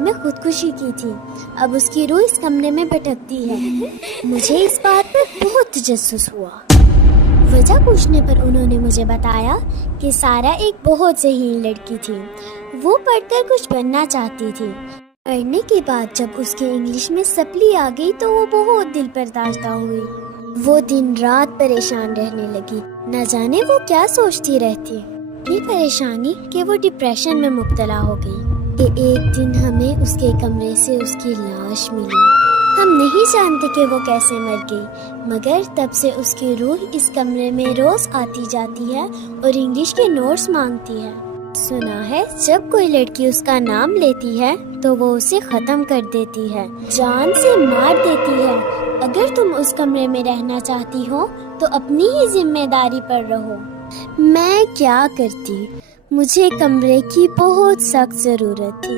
میں خودکشی کی تھی. اب اس کی روح اس کمرے میں بھٹکتی ہے. مجھے اس بات پر بہت تجسس ہوا. وجہ پوچھنے پر انہوں نے مجھے بتایا کہ سارا ایک بہت ذہین لڑکی تھی. وہ پڑھ کر کچھ بننا چاہتی تھی. پڑھنے کے بعد جب اس کے انگلش میں سپلی آ گئی تو وہ بہت دل پرداشتہ ہوئی. وہ دن رات پریشان رہنے لگی. نہ جانے وہ کیا سوچتی رہتی. اتنی پریشانی کہ وہ ڈپریشن میں مبتلا ہو گئی کہ ایک دن ہمیں اس کے کمرے سے اس کی لاش ملی. ہم نہیں جانتے کہ وہ کیسے مر گئی، مگر تب سے اس کی روح اس کمرے میں روز آتی جاتی ہے اور انگلش کے نوٹس مانگتی ہے. سنا ہے جب کوئی لڑکی اس کا نام لیتی ہے تو وہ اسے ختم کر دیتی ہے، جان سے مار دیتی ہے. اگر تم اس کمرے میں رہنا چاہتی ہو تو اپنی ہی ذمہ داری پر رہو. میں کیا کرتی؟ مجھے کمرے کی بہت سخت ضرورت تھی.